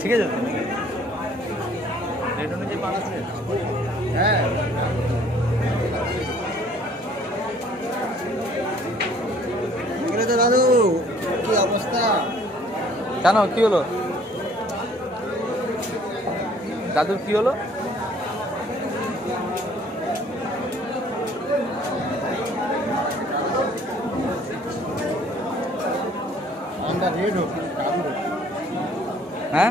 ঠিক আছে রেট অনুযায়ী পান আছে। হ্যাঁ দাদু কি অবস্থা? কেন কি হলো দাদুর কি হলো? হ্যাঁ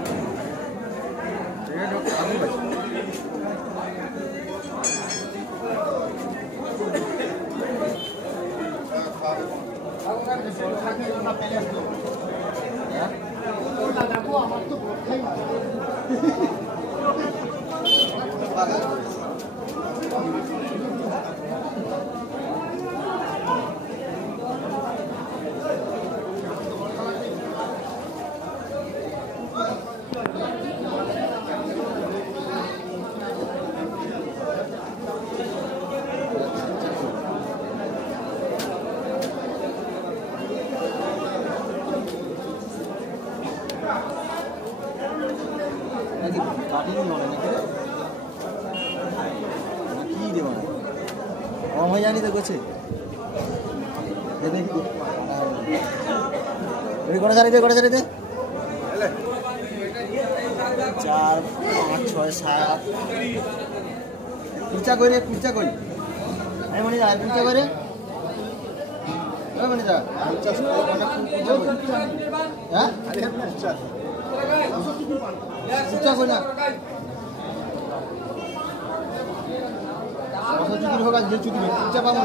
কি দেব হয়ে জানি তো করছে করে চালিতে 4 5 6 7 পুচা করে আমি মনে যায় পুচা করে মনে যায় হ্যাঁ পুচা করে না চুকির হোক যে চুকি পুচা পাবো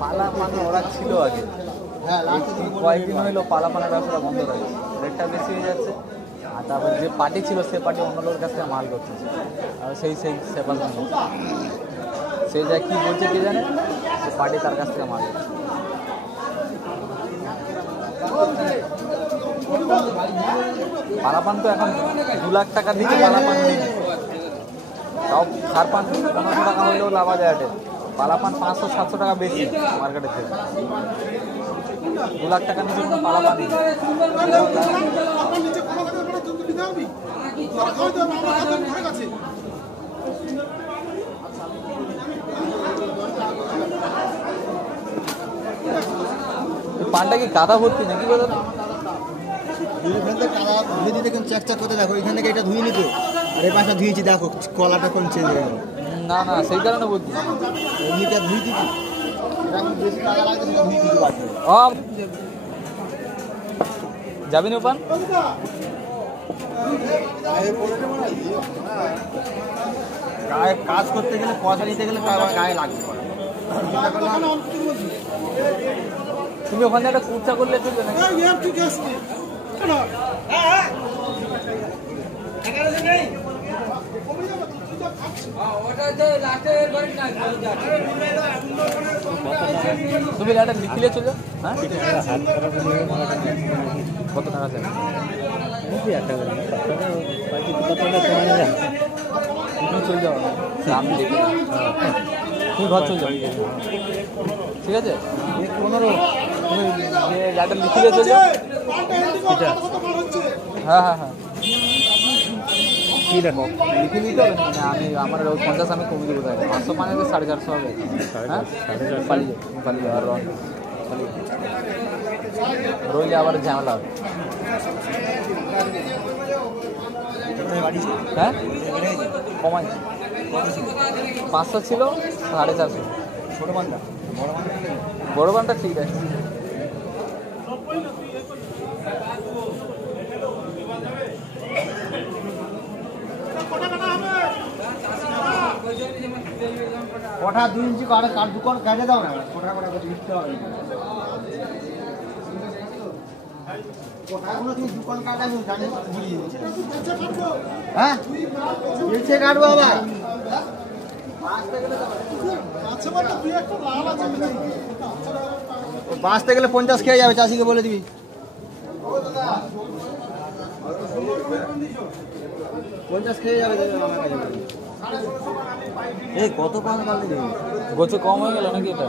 পালা পান ওরা ছিল আগে, হ্যাঁ কয়েকদিন হইলো পালা পানের ব্যবসাটা বন্ধ হয়ে গেছে, রেটটা বেশি হয়ে যাচ্ছে। আর তারপর যে পার্টি ছিল সে পার্টি অন্য লোকের কাছ থেকে মাল করতেছে, আর সে পাশে সে যা কী বলছে কে জানে, সে পার্টি তার কাছ থেকে মাল করছে। পালাপান তো এখন 2 লাখ টাকার দিকে পালাপান নেই, তাও সার পান 1500 টাকা হলেও লাভা যায় আটে। পালাপান 500-700 টাকা বেশি মার্কেটের থেকে। 2 লাখ টাকার নিচে কোনো পালাপান নেই। পানটা কি কাদা ভর্তি নাকি বলো? ধুয়ে দিতে চেক করতে দেখো, এখান থেকে এটা ধুয়ে নিত আর এই পাশটা ধুয়েছি দেখো কলাটা কোন চেঞ্জ হয়ে গেল। না না সেই কারণে বলছি এমনিতে ধুয়ে দিচ্ছি, বেশি টাকা লাগবে ধুয়ে দিতে পারছি। যাবি না পান? গায়ে কাজ করতে গেলে পয়সা নিতে গেলে গায়ে লাগবে। তুমি ওখানে একটা কুর্চা করলে চলবে না? তুমি একটা লিখিলে চলে, হ্যাঁ কত টাকা চাই? চলে যাও, আমি দেখি তুমি ঘর চলে যাও, ঠিক আছে? 15 তুমি একটা লিখিলে চলে যাও। হ্যাঁ হ্যাঁ হ্যাঁ কি দেখো লিখে নিতে হবে না, আমি আমার ওই 50 আমি কমিয়ে দেবো, 500 পানে 450 হবে। হ্যাঁ পালিয়ে আর রইলে আবার ঝামেলা হবে। হ্যাঁ কমাই 500 ছিল 450। ছোটো পানটা বড় পানটা ঠিক আছে। কটা 2 ইঞ্চি কার দোকান কাটে দাও না, কটা করে দিতে হবে। কোথাগুলো তুমি দোকান কাটা আমি জানি ভুলিয়ে দিচ্ছি। হ্যাঁ ইচ্ছে কাটবো বাবা, বাঁচতে গেলে 50 খেয়ে যাবে, চাষিকে বলে দিবি। 50 খেয়ে যাবে আমার কাছে। এই কত পান কাটলে দিবি? গোছে কম হয়ে গেল নাকি এটা?